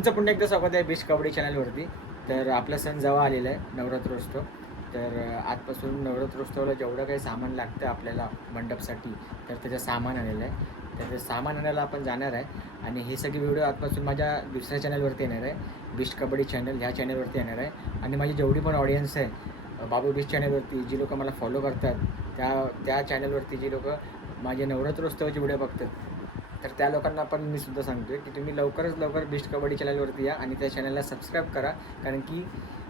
तुमचं पुन्हा एकदा स्वागत आहे बिश कबड्डी चॅनलवरती. तर आपला सण जवळ आलेला आहे नवरात्रोत्सव. तर आजपासून नवरात्रोत्सवाला जेवढं काही सामान लागतं आपल्याला मंडपसाठी, तर त्याचं सामान आलेलं आहे. तर ते सामान आणायला आपण जाणार आहे आणि ही सगळी व्हिडिओ आजपासून माझ्या दुसऱ्या चॅनलवरती येणार आहे, बिश कबड्डी चॅनल ह्या चॅनलवरती येणार आहे. आणि माझी जेवढी पण ऑडियन्स आहे बाबू बिश चॅनलवरती, जी लोकं मला फॉलो करतात, त्या चॅनलवरती जी लोकं माझे नवरात्रोत्सवाचे व्हिडिओ बघतात, तर त्या लोकांना पण मी सुद्धा सांगतो आहे की तुम्ही लवकरच लवकर बिस्ट कबड्डी चॅनलवरती या आणि त्या चॅनलला सबस्क्राईब करा. कारण की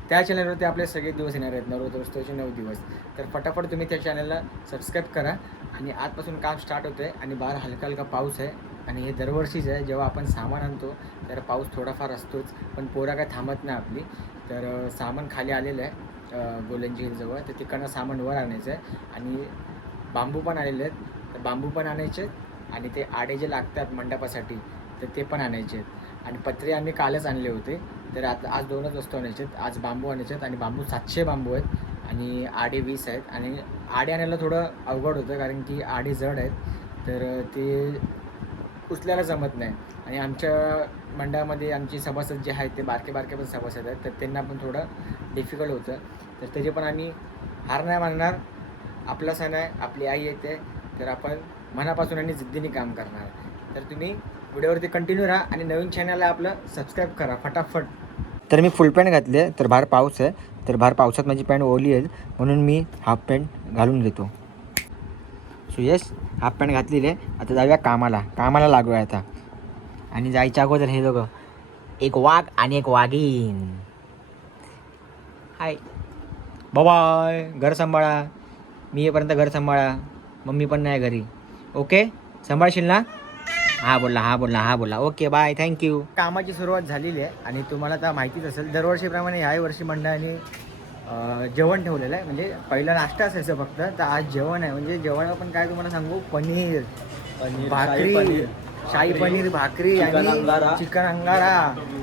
त्या चॅनलवरती आपले सगळे दिवस येणार आहेत, नवरात्रोत्सवाचे 9 दिवस. तर फटाफट तुम्ही त्या चॅनलला सबस्क्राईब करा. आणि आजपासून काम स्टार्ट होतं आहे आणि बाहेर हलका हलका पाऊस आहे. आणि हे दरवर्षीच आहे, जेव्हा आपण सामान आणतो तर पाऊस थोडाफार असतोच, पण पोरा काय थांबत नाही आपली. तर सामान खाली आलेलं आहे गोलंजी हिलजवळ, तर तिकडनं सामान वर आणायचं आहे. आणि बांबू पण आलेले आहेत, तर बांबू पण आणायचे आणि ते आडे जे लागतात मंडपासाठी तर ते पण आणायचे आहेत. आणि पत्रे आम्ही कालच आणले होते, तर आता आज 2च वस्तू आणायचे आहेत. आज बांबू आणायचे आहेत आणि बांबू 700 बांबू आहेत आणि आडे 20 आहेत. आणि आडे आणायला थोडं अवघड होतं कारण की आडे जड आहेत, तर ते उचलायला जमत नाही. आणि आमच्या मंडळामध्ये आमची सभासद जे आहेत ते बारके पण सभासद आहेत, तर त्यांना पण थोडं डिफिकल्ट होतं. तर त्याचे पण आम्ही हार नाही मानणार. आपला सण आहे, आपली आई येते, तर आपण मनापासून आणि जिद्दीने काम करणार. तर तुम्ही व्हिडिओवरती कंटिन्यू राहा आणि नवीन चॅनलला आपलं सबस्क्राईब करा फटाफट. तर मी फुल पॅन्ट घातली आहे, तर बाहेर पाऊस आहे, तर बाहेर पावसात माझी पॅन्ट ओली आहे, म्हणून मी हाफ पॅन्ट घालून घेतो. सुयश हाफ पॅन्ट घातलेली आहे. आता जाऊया कामाला लागूया आता. आणि जायच्या अगोदर हे दोघं, एक वाघ आणि एक वाघीण. Hi bye. घर सांभाळा, मी येईपर्यंत घर सांभाळा. मम्मी पण नाही घरी. ओके, सांभाळशील ना? हा बोलला. Okay bye, thank you. कामाची सुरुवात झालेली आहे आणि तुम्हाला तर माहितीच असेल, दरवर्षीप्रमाणे ह्याही वर्षी मंडळाने जेवण ठेवलेलं आहे. म्हणजे पहिला नाश्ता असायचं फक्त, तर आज जेवण आहे. म्हणजे जेवण पण काय तुम्हाला सांगू, पनीर भाकरी, शाही पनीर भाकरी आणि चिकन अंगारा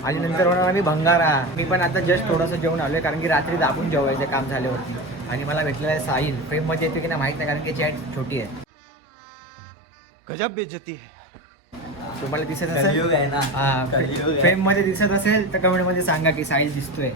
आणि नंतर होणार आम्ही भंगारा. मी पण आता जस्ट थोडंसं जेवण आलो आहे, कारण की रात्री दाबून जेवायचं काम झाल्यावरती. आणि मला भेटलेलं आहे साहिल. फ्रेममध्ये येते की नाही माहीत नाही, कारण की चॅट छोटी आहे. गजब बेइज्जती है. तुम्हाला दिसत असेल, फ्रेम मध्ये दिसत असेल तर कमेंट मध्ये सांगा की साईज दिसतोय.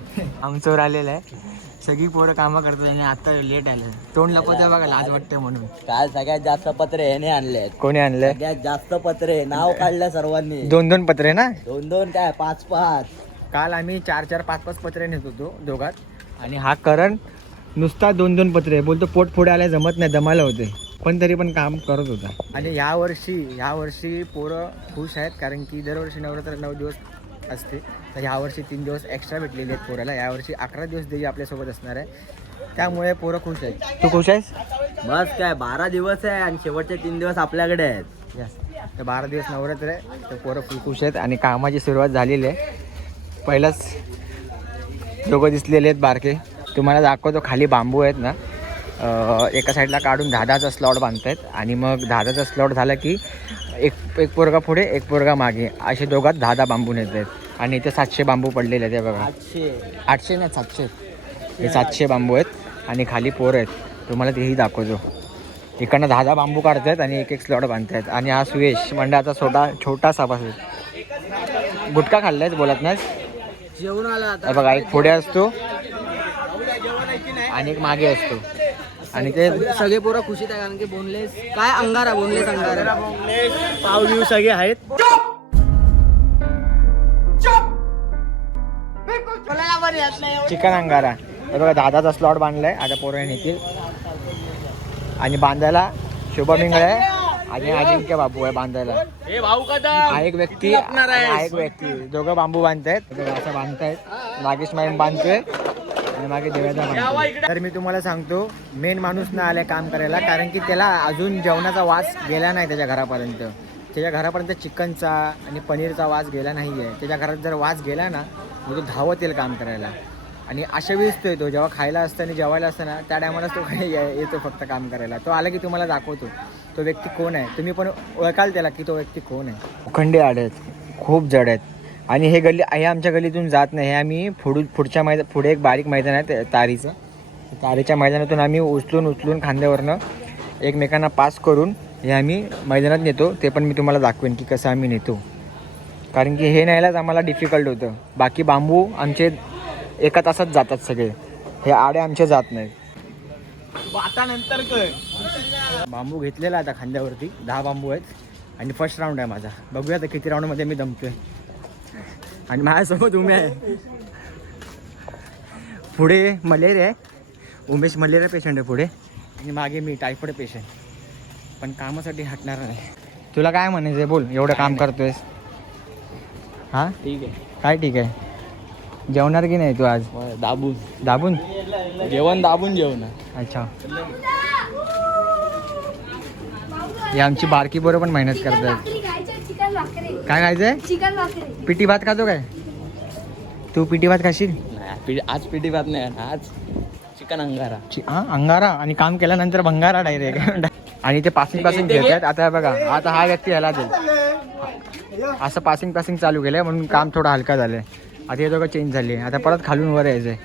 आमचोर आलेला आहे, सगळी पोरं कामं करतात आणि आता लेट आलं. तोंड लपवत बघा, लाज वाटते म्हणून. काल सगळ्यात जास्त पत्रे ह्याने आणले. कोणी आणलंय? सगळ्यात जास्त पत्रे नाव काढलं सर्वांनी. 2-2 पत्रे ना? 2-2 काय 5-5. काल आम्ही 4-4, 5-5 पत्रे नेत होतो दोघात. आणि हा करण नुसता 2-2 पत्रे बोलतो. पोट पुढे आल्या जमत नाही, दमाला होते, पण तरी पण काम करत होता. आणि ह्या वर्षी पोरं खुश आहेत, कारण की दरवर्षी नवरात्र 9 दिवस असते, तर ह्या वर्षी 3 दिवस एक्स्ट्रा भेटलेले आहेत पोराला. यावर्षी 11 दिवस देवी आपल्यासोबत असणार आहे, त्यामुळे पोरं खुश आहेत. तू खुश आहेस? बस काय 12 दिवस आहे आणि शेवटचे 3 दिवस आपल्याकडे आहेत. यस, तर 12 दिवस नवरात्र आहे, तर पोरं फुल खुश आहेत. आणि कामाची सुरुवात झालेली आहे. पहिलाच दोघं दिसलेले आहेत बारके. तुम्हाला दाखवतो, खाली बांबू आहेत ना, एका साईडला काढून 10-10चा स्लॉट बांधतायत. आणि मग 10-10चा स्लॉट झाला की एक पोरगा पुढे एक पोरगा मागे, असे दोघात 10-10 बांबू नेत आहेत. आणि इथे 700 बांबू पडलेले आहेत. बघा, 800 नाही 700, हे 700 बांबू आहेत. आणि खाली पोरं आहेत, तुम्हाला तेही दाखवतो. इकडनं 10-10 बांबू काढत आहेत आणि एक स्लॉट बांधतायत. आणि हा सुयश मंडळाचा छोटा सभासद. गुटखा खाल्लायच बोलत नाही. जेवण आला बघा, एक पुढे असतो आणि एक मागे असतो. आणि ते सगळे पोरं खुशीत आहे, कारण की बोनलेस अंगारा पाव व्ह्यू सगळे आहेत. चिकन अंगारा. हे बघा, 10-10चा स्लॉट बांधलाय. आता पोरं नेतील. आणि बांधायला शुभम इंगळे आहे आणि अजिंक्य बाबू आहे बांधायला. हा एक व्यक्ती दोघं बांबू बांधतायत. असं बांधतायत. नागेश मॅम बांधतोय आणि मागे देवाचा बांधतोय. तर मी तुम्हाला सांगतो, मेन माणूस ना आलाय काम करायला, कारण की त्याला अजून जेवणाचा वास गेला नाही त्याच्या घरापर्यंत. त्याच्या घरापर्यंत चिकनचा आणि पनीरचा वास गेला नाही आहे. त्याच्या घरात जर वास गेला ना, मग तो धावत येईल काम करायला. आणि अशा वेळेस तो येतो, जेव्हा खायला असतं आणि जेवायला असतं ना, त्या टायमालाच तो येतो फक्त काम करायला. तो आला की तुम्हाला दाखवतो तो व्यक्ती कोण आहे. तुम्ही पण ओळखाल त्याला की तो व्यक्ती कोण आहे. उखंडे आडे आहेत, खूप जड आहेत. आणि हे आमच्या गल्लीतून जात नाही. हे आम्ही पुढच्या पुढे एक बारीक मैदान आहे तारीचं. तारीच्या मैदानातून आम्ही उचलून खांद्यावरनं एकमेकांना पास करून हे आम्ही मैदानात नेतो. ते पण मी तुम्हाला दाखवेन की कसं आम्ही नेतो. कारण की हे न्यायलाच आम्हाला डिफिकल्ट होतं. बाकी बांबू आमचे एका तासात जातात सगळे, हे आडे आमचे जात नाहीत. आता नंतर काय बांबू घेतलेला आता खांद्यावरती 10 बांबू आहेत आणि फर्स्ट राऊंड आहे माझा. बघूया आता किती राऊंडमध्ये मी दमतोय. आणि माझ्यासोबत उमे आहे, पुढे मलेरिया आहे, उमेश मलेरिया पेशंट आहे पुढे, आणि मागे मी टायफॉइड पेशंट. पण कामासाठी हटणार नाही. तुला काय म्हणायचं आहे बोल, एवढं काम करतोयस. हां ठीक आहे. काय ठीक आहे, जेवणार की नाही तू आज? दाबून दाबून जेवण दाबून जेवण. अच्छा. ही आमची बारकी बरोबर पण मेहनत करतात. काय खायचंय? चिकन भाकरी. पिटी भात खातो काय तू? पिटी भात खाशील? आज पिठी भात नाही, आज चिकन अंगारा. हां अंगारा, आणि काम केल्यानंतर भंगारा डायरेक्ट. आणि ते पासिंग घेतात. आता बघा, आता हा व्यक्ती ह्याला देईल असं पासिंग चालू केलंय म्हणून काम थोडं हलका झालंय. आता हे दोघं चेंज झाले, आता परत खालून वर यायचंय.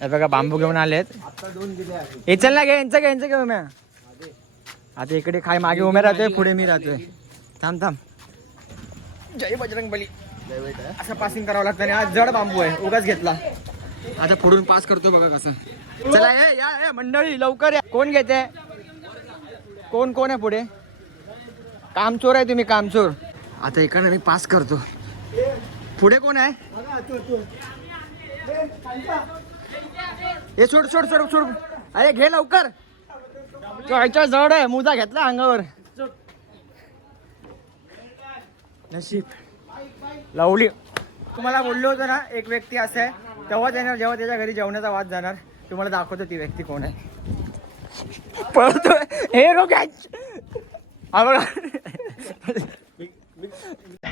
हे बघा बांबू घेऊन आलेत. हे चल ना, घे यांचं घे उम्या. आता इकडे खाय मागे उमे राहतोय, पुढे मी राहतोय. थांब. जय बजरंग बली. असं पासिंग करावं लागतं आणि आज जड बांबू आहे, उगाच घेतला. आता पुढून पास करतो बघा कसं. चला या मंडळी लवकर या. कोण घेते? कोण आहे पुढे? कामचोर आहे तुम्ही, कामचोर. आता इकडे मी पास करतो. पुढे कोण आहे? हे सोड. अरे घे लवकर. तो ह्याच्या जड आहे, मुजा घेतला अंगावर. नशीब लावली. तुम्हाला बोललो होतो ना, एक व्यक्ती असं आहे तेव्हा येणार जेव्हा त्याच्या घरी जेवणाचा वाद जाणार. तुम्हाला दाखवतो ती व्यक्ती कोण आहे. पळतोय हे रोग.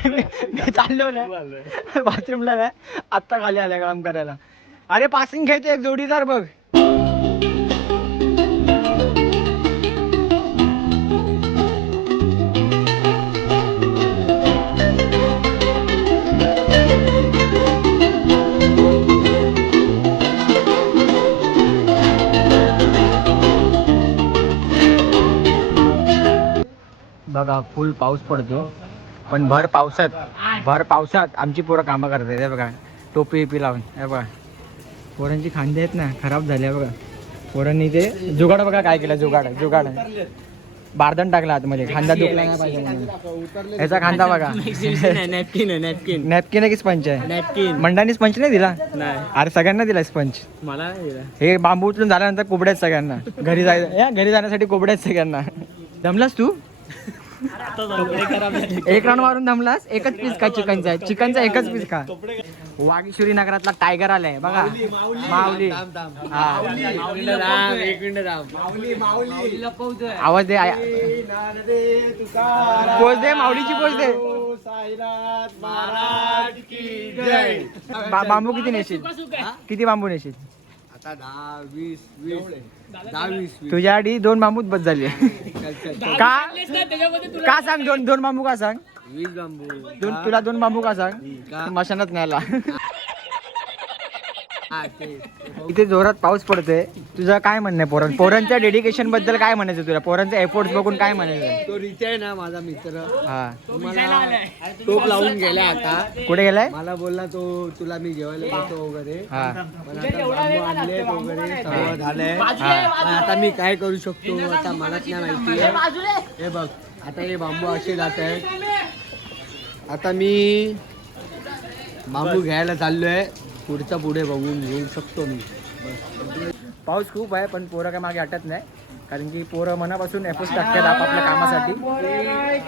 मी चाललो ना बाथरूमला ना, आत्ता खाली आल्या काम करायला. अरे पासिंग घ्यायचं एक जोडीदार बघ. बघा फुल पाऊस पडतो, पण भर पावसात आमची पोरं कामं करतात. हे बघा टोपी लावून. हे बघा पोरांची खांदे आहेत ना खराब झाले. बघा पोरांनी ते जुगाड बघा काय केलं. जुगाड बारदन टाकला आतमध्ये, खांदा दुखला नाही पाहिजे म्हणून. याचा खांदा बघा. नॅपकिन आहे की स्पंच आहे? नॅपकिन. मंडानी स्पंच नाही दिला? नाही, अरे सगळ्यांना दिला स्पंच. मला हे बांबू उचलून झाल्यानंतर कोबड्यात सगळ्यांना घरी जाण्यासाठी कोबड्यात सगळ्यांना. दमलास तू? एक राऊंड मारून दमलास? एकच पीस का चिकनचा एकच पीस का? वागीश्वरी नगरातला टायगर आलाय बघा. माऊली. आवाज दे. पोच दे माऊलीची, पोच दे. बांबू किती नेशील? किती बांबू नेशील? आता 10, 20 तुझ्या आधी 2 बांबूच बस झाले. का सांग? दोन बांबू का सांग? 20 बांबू. तुला 2 बांबू का सांग? मशानात न्यायला. इथे जोरात पाऊस पडतोय. तुझं काय म्हणणं आहे पोरांच्या डेडिकेशन बद्दल? काय म्हणायचं तुला? पोरांचे एफर्ट्स बघून काय म्हणायचं? तो रिच आहे ना माझा मित्र, हा मला टोप लावून गेलाय. आता कुठे गेलाय? मला बोलला तो तुला मी जेवायला देतो वगैरे. हा पण आता बांबू आणले वगैरे सर्व झालंय. पण आता मी काय करू शकतो आता मलाच नाही माहिती. हे बघ आता हे बांबू असे जात आहेत. आता मी बांबू घ्यायला चाललोय. पुढे बघून घेऊ शकतो मी. पाऊस खूप आहे पण पोरं काय मागे हटत नाही, कारण की पोरं मनापासून एफर्ट्स टाकतात आपापल्या कामासाठी.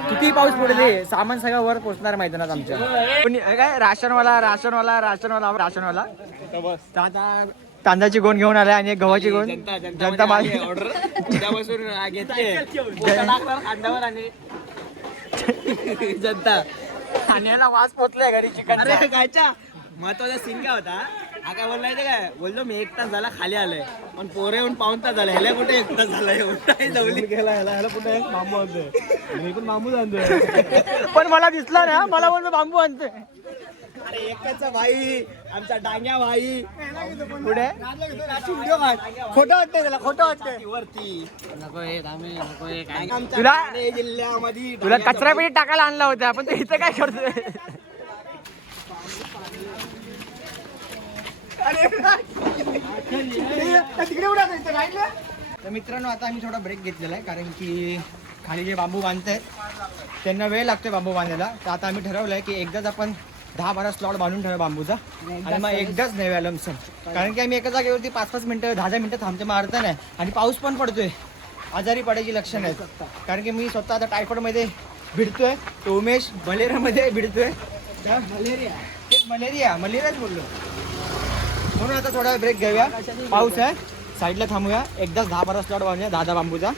किती पाऊस पडते सामान सगळं वर पोहोचणार मैदानात आमच्या. पण काय राशनवाला आता तांदळाची गोण घेऊन आलाय आणि एक गव्हाची गोण. जनता जनता आणि याला वास पोचलाय घरी चिकन. कायचा महत्वाचा सीन काय होता? हा काय बोललाय काय बोललो मी 1 तास झाला खाली आलोय, पण पोरे येऊन 1.5 तास झाला. ह्याला कुठे 1 तास झाला? जवली गेला ह्याला कुठे बांबू आणतोय. मी पण बांबू आणतोय. पण मला दिसला ना, मला बोलतो बांबू आणतोय. अरे एकचा भाई आमचा डांग्या भाई पुढे व्हिडिओ काढ. खोटं वाटतंय त्याला, खोटं वाटतंय. वरती तुला जिल्ह्यामध्ये तुला कचरा पेटी टाकायला आणला होता, पण तू इथं काय करतोय? तर मित्रांनो आता आम्ही थोडा ब्रेक घेतलेला आहे कारण की खाली जे बांबू बांधतायत त्यांना वेळ लागतोय बांबू बांधायला. तर आता आम्ही ठरवलं आहे की एकदाच आपण 10-12 स्लॉट बांधून ठेवूया बांबूचा आणि मग एकदाच नेऊया लमसम. कारण की आम्ही एका जागेवरती 5-5 मिनटं 10 मिनटं थांबते मारता नाही आणि पाऊस पण पडतोय. आजारी पडायची लक्षणं आहेत कारण की मी स्वतः आता टायफॉइडमध्ये भिडतोय, तो उमेश मलेरियामध्ये भिडतोय. मलेरियाच बोललो. म्हणून आता थोडा ब्रेक घेऊया. पाऊस आहे, साईडला थांबूया, एकदाच 10-12 स्लॉट बांधूया 10 बांबूचा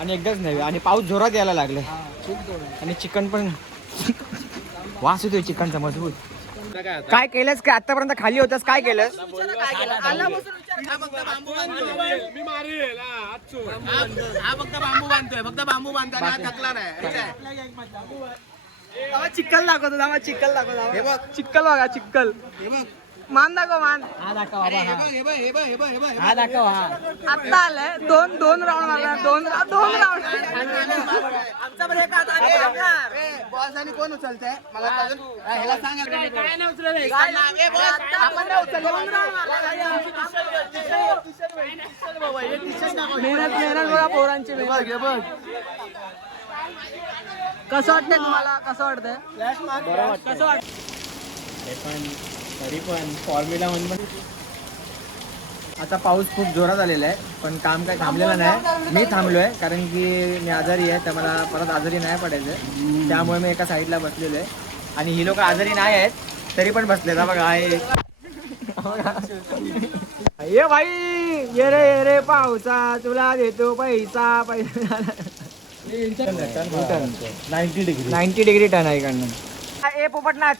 आणि एकदाच नेऊया. आणि पाऊस जोरात यायला लागले आणि चिकन पण वास येतोय चिकनचा मजबूत. काय केलंस काय आतापर्यंत खाली होतास, काय केलंस? हा फक्त बांबू बांधतोय, फक्त बांबू बांधताना हा थकला नाही. चिक्कल दाखवतो, चिक्कल दाखवतो. हे बघ चिक्कल बघा, चिक्कल. हे बघ, मान दाखव, मान. हा दाखव बाबा, हे बघ, हे बघ, हे बघ, हे बघ, हे बघ. हा दाखव. हा आता आलंय दोन राऊंड मारला, दोन राऊंड. आमचा ब्रेक आता बॉस आणि कोण उचलतंय मला अजून ह्याला सांगा. काय नाही उचलले. आपण नाही उचलले. मेहनत बघा पोरांची. कसं वाटतंय तुम्हाला, कसं वाटतंय? कसं वाटतं? पण तरी पण फॉर्म्युला वन आता पाऊस खूप जोरात आलेला आहे पण काम काय थांबलेलं नाही. मी थांबलोय कारण की मी आजारी आहे, तर मला परत आजारी नाही पडायचं. त्यामुळे मी एका साईडला बसलेलो आहे आणि ही लोक आजारी नाही आहेत तरी पण बसलेत. बघा आहे ये भाई, ये रे पावसा तुला देतो पैसा. 90 डिग्री टन आहे इकडनं. ए पोपट नाच.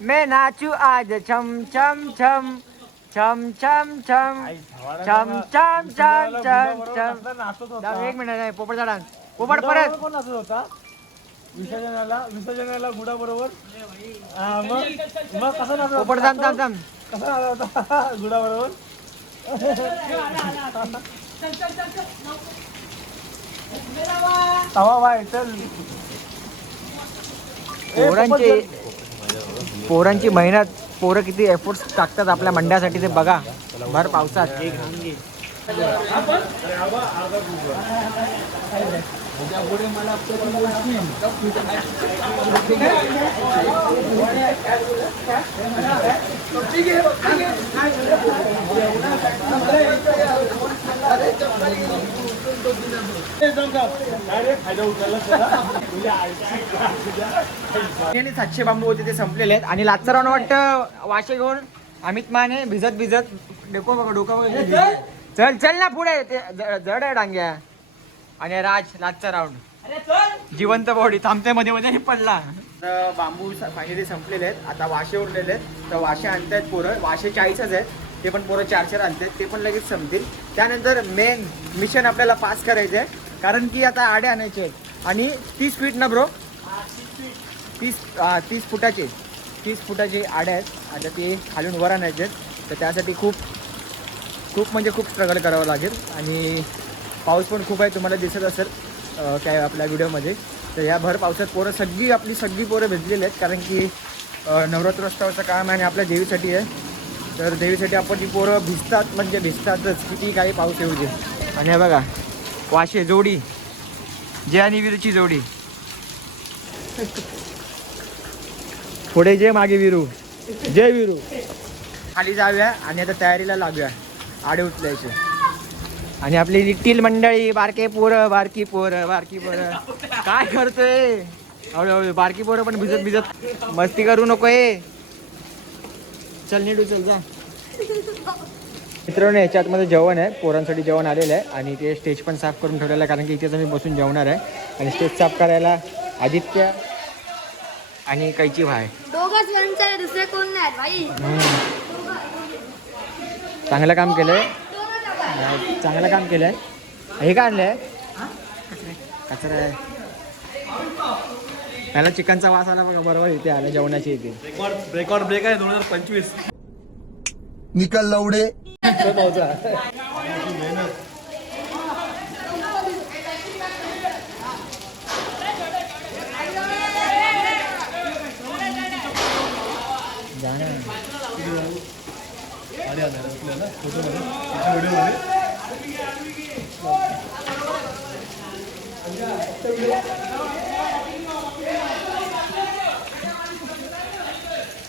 मैं नाचू आज छम छम छम छम छम छम छम छम छम छम छम. 1 मिनिट नाही, पोपटचा डान्स. पोपट परत कोण नाचत होता विसर्जनाला गुडा बरोबर. मग कसं नाचत पोपट थांब थांब थांब. कसा नाचत होता गुडा बरोबर. तवा बाय चल. पोरांची मेहनत, पोरं किती एफर्ट्स टाकतात आपल्या मंड्यासाठी ते बघा भर पावसात. आणि 700 बांबू होते ते संपलेले आहेत आणि लाचचा राऊंड वाटतं वाशे घेऊन अमित माने भिजत डोकं बघा. चल ना पुढे, ते जड आहे डांग्या. आणि राज लाचचा राऊंड जिवंत बॉडी थांबते मध्ये मध्ये पडला. तर बांबू फायनली संपलेले आहेत, आता वाशे उरलेले आहेत. तर वाशे आणतायत पोरं, वाशे 40च आहेत, ते पण पोरं 4-4 आणतात, ते पण लगेच संपतील. त्यानंतर मेन मिशन आपल्याला पास करायचं आहे कारण की आता आडे आणायचे आहेत आणि 30 फीट ना ब्रो, 30 फुटाचे 30 फुटाचे आडे आहेत. आता ते खालून वर आणायचे आहेत, तर त्यासाठी खूप म्हणजे खूप स्ट्रगल करावं लागेल. आणि पाऊस पण खूप आहे, तुम्हाला दिसत असेल काय आपल्या व्हिडिओमध्ये. तर या भर पावसात पोरं आपली सगळी पोरं भिजलेली आहेत कारण की नवरात्रोत्सवाचं काम आहे आणि आपल्या देवीसाठी आहे. तर देवीसाठी आपण ती पोरं भिजतातच किती काही पाऊस येऊ दे. आणि हे बघा वाशे जोडी, जय आणि वीरूची जोडी. पुढे जय, मागे वीरू, जय वीरू. खाली जाऊया आणि आता तयारीला लागूया आडे उचलायचे. आणि आपली लिटिल मंडळी, बारकी पोरं काय करतोय हळूहळू. बारकी पोरं पण भिजत मस्ती करू नको. चल नीट उचल जा. मित्रांनो याच्या आतमध्ये जेवण आहे, पोरांसाठी जेवण आलेलं आहे आणि ते स्टेज पण साफ करून ठेवलेलं आहे कारण की इथेच आम्ही बसून जेवणार आहे. आणि स्टेज साफ करायला आदित्य आणि कैची भाई. दोघंच व्यंचार, दुसरे कोण नाही भाई. चांगलं काम केलंय. हे काय आणलंय? कचरा आहे. त्याला चिकनचा वास आला बघा, बरोबर इथे आला जेवणाची इथे. रेकॉर्ड ब्रेक आहे 2025. निकल लवडे.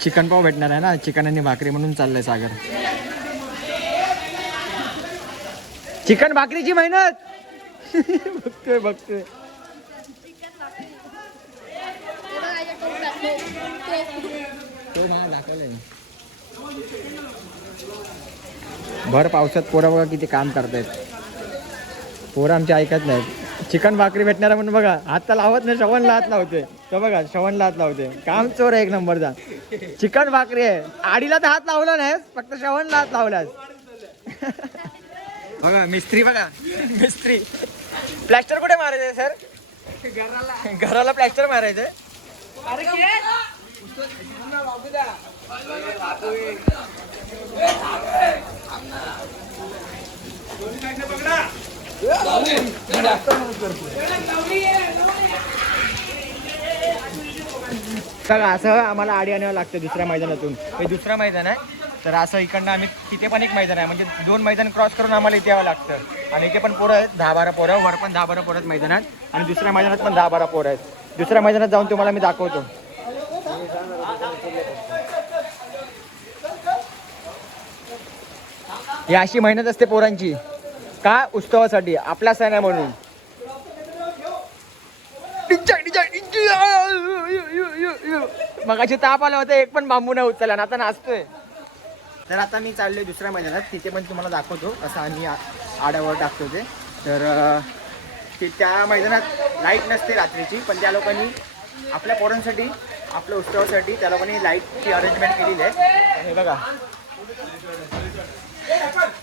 चिकन पाव भेटणार आहे ना, चिकन आणि भाकरी म्हणून चाललंय सागर. चिकन भाकरीची मेहनत बघतोय बघतोय. तो मला दाखवलंय. भर पावसात पोरं बघा किती काम करतायत. पोरं आमची ऐकत नाहीत. चिकन भाकरी भेटणार म्हणून बघा हात लावत नाही, श्रवणला हात लावते. तो बघा श्रवणला हात लावते. काम चोर आहे एक नंबरचा. चिकन भाकरी आहे. आडीला तर हात लावला नाही, फक्त श्रवणला हात लावलास. बघा मिस्त्री बघा मिस्त्री. प्लॅस्टर कुठे मारायचंय सर? घराला प्लॅस्टर मारायचंय. बघा असं आम्हाला आडी आणावं लागतं दुसऱ्या मैदानातून. हे दुसरं मैदान आहे, तर असं इकडनं आम्ही तिथे पण एक मैदान आहे, म्हणजे 2 मैदान क्रॉस करून आम्हाला इथे यावं लागतं. आणि इथे पण पोरं आहेत 10-12 पोरं, वर पण 10-12 पोरं आहेत मैदानात, आणि दुसऱ्या मैदानात पण 10-12 पोरं आहेत. दुसऱ्या मैदानात जाऊन तुम्हाला मी दाखवतो. ही अशी मेहनत असते पोरांची. का? उत्सवासाठी, आपला सण आहे म्हणून. मगाशी ताप आला होता, एक पण बांबू नाही उचलला, आता नाचतोय. तर आता मी चाललोय दुसऱ्या मैदानात, तिथे पण तुम्हाला दाखवतो असं आम्ही आड्यावर टाकतो ते. तर त्या मैदानात लाईट नसते रात्रीची, पण त्या लोकांनी आपल्या पोरांसाठी, आपल्या उत्सवासाठी त्या लोकांनी लाईटची अरेंजमेंट केलेली आहे. हे बघा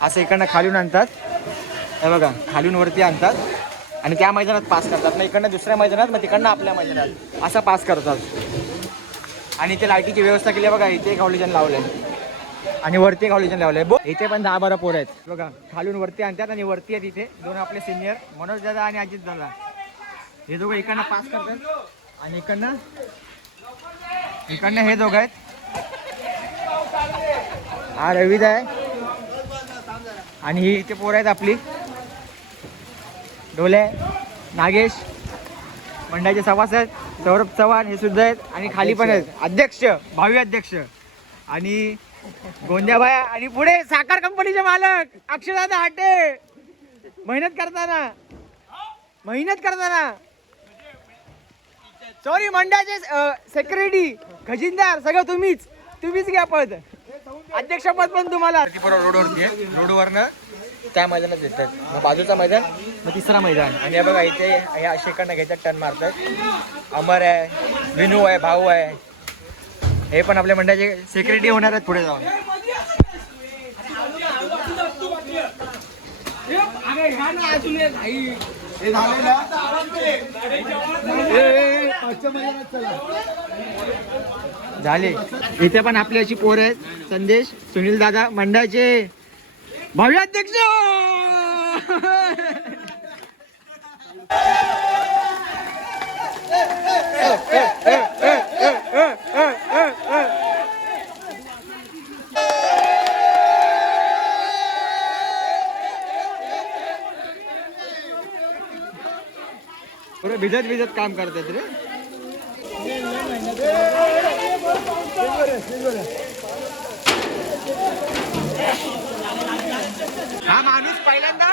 असं इकडनं खालून आणतात, हे बघा खालून वरती आणतात आणि त्या मैदानात पास करतात. मग इकडनं दुसऱ्या मैदानात, मग तिकडनं आपल्या मैदानात असं पास करतात. आणि इथे लाईटीची व्यवस्था केली आहे बघा. इथे एक हॉलिजन लावलं आहे आणि वरती एक हॉलिजन लावलं आहे. इथे पण 10-12 पोरं आहेत बघा. खालून वरती आणतात आणि वरती आहेत इथे 2 आपले सिनियर, मनोज दादा आणि अजित दादा. हे दोघं इकडनं पास करतात आणि इकडनं हे दोघं आहेत. हा रविदा आहे आणि ही इथे पोरं आहेत आपली डोले, नागेश, मंडळाचे सभासद सौरभ चव्हाण हे सुद्धा आहेत. आणि खाली पण आहेत अध्यक्ष, भावी अध्यक्ष आणि गोंद्याबाया. आणि पुढे साखर कंपनीचे मालक अक्षयदादा हाटे. मेहनत करताना सॉरी, मंडळाचे सेक्रेटरी, खजिनदार सगळं तुम्हीच घ्या पद. अध्यक्षपद पण तुम्हाला. रोडवरती आहे, रोडवरनं त्या मैदानात येतात. मग बाजूचा मैदान, मग तिसरा मैदान. आणि हे बघा इथे हे अशेकडनं घ्यायच्यात, टर्न मारतात. अमर आहे, विनू आहे, भाऊ आहे. हे पण आपल्या मंडळाचे सेक्रेटरी होणार आहेत पुढे जाऊन. झाले. इथे पण आपली अशी पोर आहेत. संदेश, सुनील दादा, मंडळाचे भावी अध्यक्ष. भिजत काम करतात रे. हा माणूस पहिल्यांदा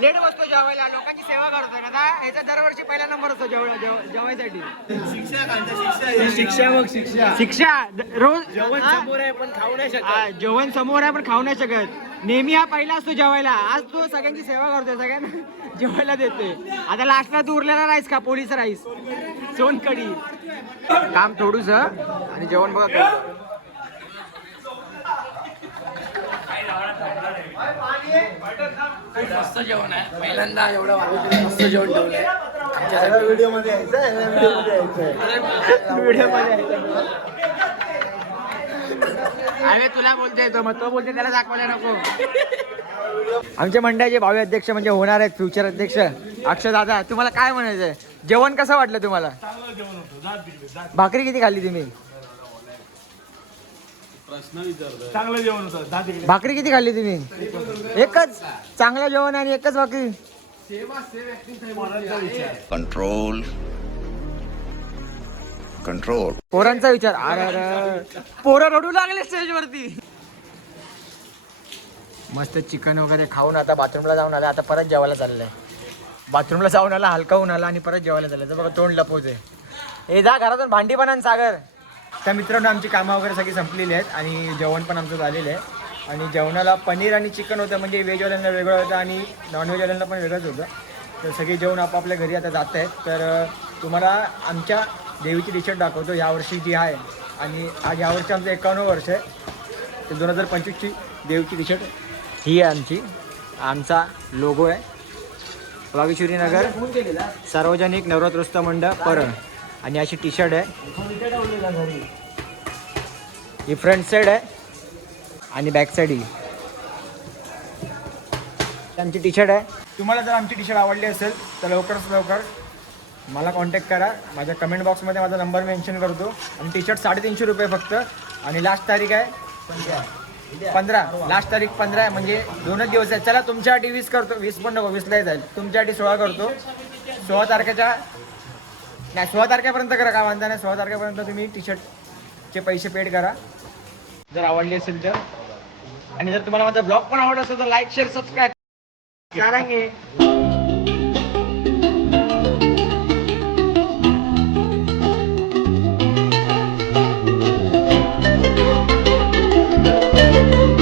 लेट बसतो जेवायला, लोकांची सेवा करतोय ना. याचा दरवर्षी पहिला नंबर असतो जेवायसाठी. शिक्षा रोज जेवण समोर आहे पण खाऊ नाही शकत. जेवण समोर आहे पण खाऊ नाही शकत. नेहमी हा पहिला असतो जेवायला. आज तो सगळ्यांची सेवा करतोय, सगळ्यांना जेवायला देतोय. आता लास्टला तू उरलेला राईस का? पोलीस राईस, सोनकढी. काम थोडूस आणि जेवण बघा. मस्त जेवण आहे. पहिल्यांदा एवढं मस्त जेवण ठेवलंय. अरे तुला बोलतोय तो, मग तो बोलते त्याला दाखवायला नको. आमच्या मंडळाचे भावी अध्यक्ष म्हणजे होणार आहेत फ्युचर अध्यक्ष अक्षय दादा. तुम्हाला काय म्हणायचंय? जेवण कसं वाटलं तुम्हाला? भाकरी किती खाल्ली तुम्ही? चांगलं जेवण होतं जा तिकडे. भाकरी किती खाल्ली तुम्ही? एकच चांगलं जेवण आणि एकच भाकरी. Control control. पोरांचा विचार. अरे पोरं रडू लागले स्टेज वरती. मस्त चिकन वगैरे खाऊन आता बाथरूमला जाऊन आला. आता परत जेवायला चाललंय. बाथरूमला जाऊन आला, हलका होऊन आला आणि परत जेवायला चाललंय. तर बघा तोंड लपवते. ए जा घरातून भांडी पण आण सागर. त्या मित्रांनो आमची कामं वगैरे सगळी संपलेली आहेत आणि जेवण पण आमचं झालेलं आहे. आणि जेवणाला पनीर आणि चिकन होतं, म्हणजे व्हेजवाल्यांना वेगळं होतं आणि नॉनव्हेजवाल्यांना पण वेगळंच होतं. तर सगळे जेवण आपापल्या घरी आता जात आहेत. तर तुम्हाला आमच्या देवीची टी शर्ट दाखवतो यावर्षी जी आहे. आणि आज यावर्षी आमचं 51 वर्ष आहे. तर 2025ची देवीची टी शर्ट ही आहे आमची. आमचा लोगो आहे वागेश्वरी नगर सार्वजनिक नवरात्रोत्सव मंडळ परळ. आणि अशी टी शर्ट आहे. ही फ्रंट साईड आहे आणि बॅक साईड ही आमची टी शर्ट आहे. तुम्हाला जर आमची टी शर्ट आवडली असेल तर लवकरात लवकर मला कॉन्टॅक्ट करा. माझ्या कमेंट बॉक्समध्ये माझा नंबर मेन्शन करतो. आणि टी शर्ट 350 रुपये फक्त. आणि लास्ट तारीख आहे 15. लास्ट तारीख 15 आहे, म्हणजे 2च दिवस आहेत. चला तुमच्यासाठी 20 करतो. 20 पण नको, 20ला जाईल. तुमच्यासाठी 16 करतो. 16 तारखेच्या नाही 16 तारखेपर्यंत करा, काय म्हणता नाही. 16 तारखेपर्यंत तुम्ही टी शर्टचे पैसे पेड करा जर आवडली असेल तर. आणि जर तुम्हाला माझा ब्लॉग पण आवडला असेल तर लाईक शेअर सबस्क्राईब करा.